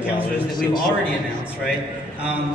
the counselors that we've already announced, right?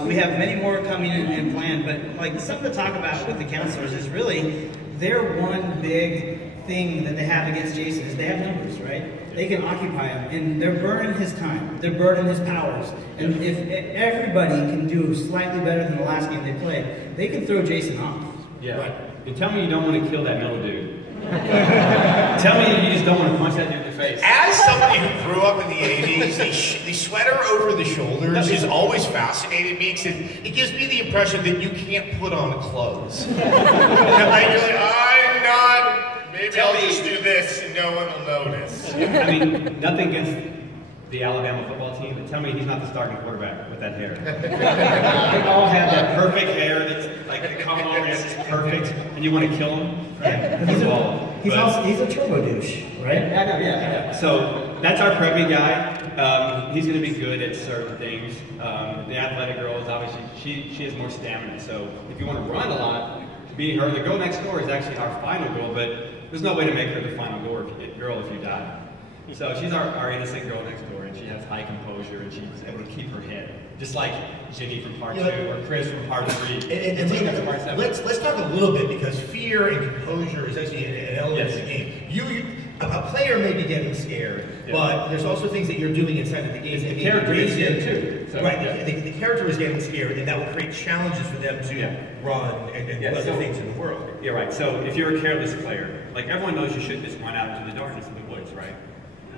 We have many more coming in planned, but like something to talk about with the counselors is really their one big thing that they have against Jason is they have numbers, right? They can occupy him, and they're burning his time, they're burning his powers. And if everybody can do slightly better than the last game they played, they can throw Jason off. Yeah. Right. And tell me you don't want to kill that middle dude. Tell me you just don't want to punch that dude in the face. As somebody who grew up in the 80s, the sweater over the shoulders has always fascinated me because it gives me the impression that you can't put on clothes. And like, you're like, I'm not, maybe I'll just do this and no one will notice. I mean, nothing against the Alabama football team, but tell me he's not the starting quarterback with that hair. They all have that perfect hair that's like they come over and it's just perfect, and you want to kill him. Right? He's a turbo douche, right? I know, yeah. So that's our preppy guy. He's going to be good at certain things. The athletic girl is obviously, she has more stamina. So if you want to run a lot, beating her, the girl next door is actually our final girl, but there's no way to make her the final girl if you die. So she's our innocent girl next door, and she has high composure, and she's able to keep her head, just like Ginny from part 2 or Chris from part 3. And let's talk a little bit, because fear and composure is actually an element of the game. A player may be getting scared, but there's also things that you're doing inside of the game. The character is scared too. So, right, the character is getting scared, and that will create challenges for them to run and do other things in the world. Yeah, right. So if you're a careless player, like everyone knows you shouldn't just run out into the darkness of the woods, right?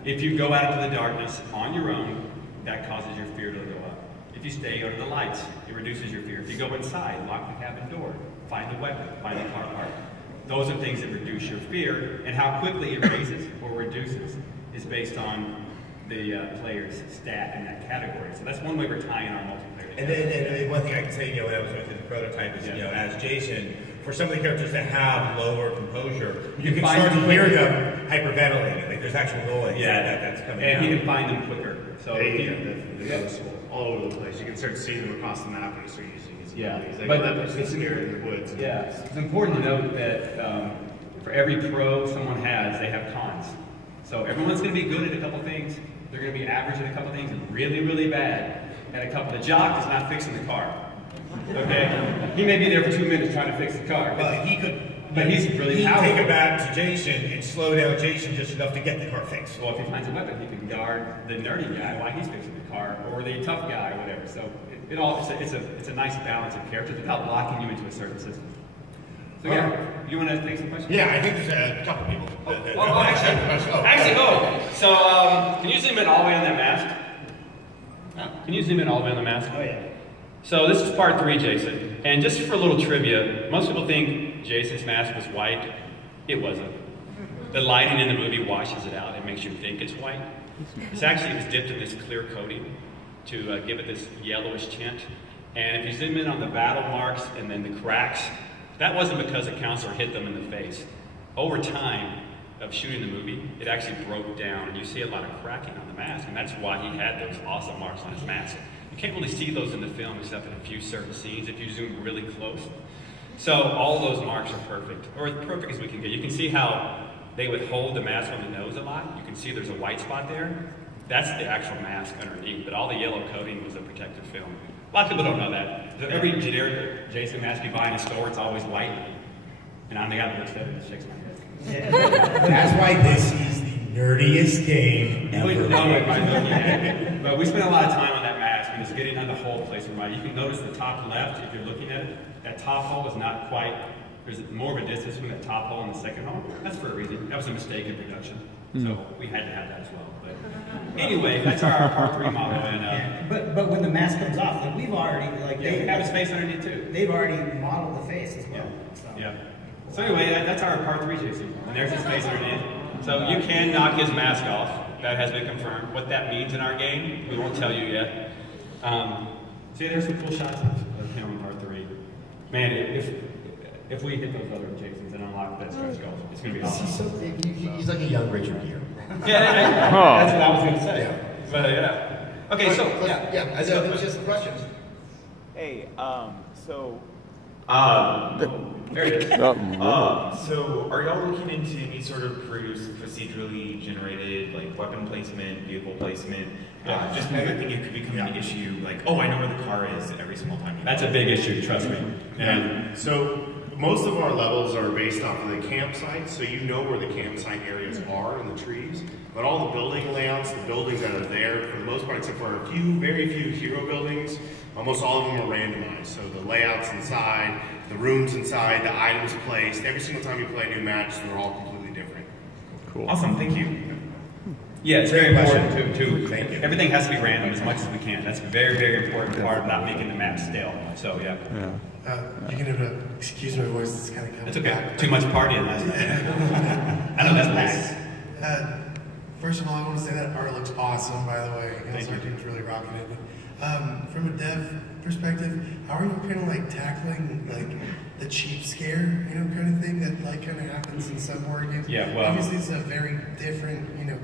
If you go out into the darkness on your own, that causes your fear to go up. If you stay under the lights, it reduces your fear. If you go inside, lock the cabin door, find a weapon, find a car park. Those are things that reduce your fear, and how quickly it raises or reduces is based on the player's stat in that category. So that's one way we're tying our multiplayer. And one thing I can say, when I was going through the prototype is, as Jason, for some of the characters that have lower composure, you can start to hear them hyperventilating. Like there's actual noise that's coming out. And you can find them quicker. So the noticeable all over the place. You can start seeing them across the map when you start using these abilities. Like, but that person's scared in the woods. It's important to note that for every pro someone has, they have cons. So everyone's going to be good at a couple things. They're going to be average at a couple things and really, really bad at a couple. The jock is not fixing the car. Okay? He may be there for 2 minutes trying to fix the car. But he could. But he's really powerful. Take it back to Jason and slow down Jason just enough to get the car fixed. Well, if he finds a weapon, he can guard the nerdy guy while he's fixing the car, or the tough guy, or whatever. So it's a nice balance of characters without locking you into a certain system. So you want to take some questions? Yeah, I think there's a couple people. So can you zoom in all the way on that mask? Can you zoom in all the way on the mask? Oh yeah. So this is part 3, Jason. And just for a little trivia, most people think Jason's mask was white. It wasn't. The lighting in the movie washes it out. It makes you think it's white. It was dipped in this clear coating to give it this yellowish tint. And if you zoom in on the battle marks and then the cracks, that wasn't because a counselor hit them in the face. Over time of shooting the movie, it actually broke down, and you see a lot of cracking on the mask, and that's why he had those awesome marks on his mask. You can't really see those in the film except in a few certain scenes if you zoom really close. So all those marks are perfect, or as perfect as we can get. You can see how they would hold the mask on the nose a lot. You can see there's a white spot there. That's the actual mask underneath, but all the yellow coating was a protective film. A lot of people don't know that. So every generic Jason mask you buy in a store, it's always white. And I'm the guy that looks at it and shakes my head. That's why this is the nerdiest game ever. But we spent a lot of time on that mask, and it's getting on the whole place right. You can notice the top left, if you're looking at it, that top hole is not quite, there's more of a distance between the top hole and the second hole. That's for a reason. That was a mistake in production. So we had to have that as well. But anyway, that's our part 3 model. And, but when the mask comes off, like we've already they have his face underneath too. They've already modeled the face as well. So anyway, that's our part 3, Jason. And there's his face underneath. So you can knock his mask off. That has been confirmed. What that means in our game, we won't tell you yet. See, there's some cool shots of him in part 3. Man, if we hit those other Jasons and unlock that stretch goal, it's going to be awesome. He's like a young Richard Gere. That's what I was going to say. But okay, so just questions. Hey, very good. So are y'all looking into any sort of procedurally generated like weapon placement, vehicle placement, Just because I think it could become an issue, like, oh, I know where the car is every single time. That's a big issue, trust me. And so most of our levels are based off of the campsite, so you know where the campsite areas are in the trees. But all the building layouts, the buildings that are there, for the most part, except for a few, very few hero buildings, almost all of them are randomized. So the layouts inside, the rooms inside, the items placed, every single time you play a new match, they're all completely different. Cool. Awesome, thank you. Yeah, it's very important to everything has to be random as much as we can. That's a very, very important part of not making the map stale. So yeah. You're gonna excuse my voice. It's kind of coming It's okay. back. Too much partying last night. I know that's nice. First of all, I want to say that art looks awesome. By the way, our team's really rocking it. But from a dev perspective, how are you kind of like tackling like the cheap scare, kind of thing that like kind of happens in some horror games? Yeah, well, obviously it's a very different, kind of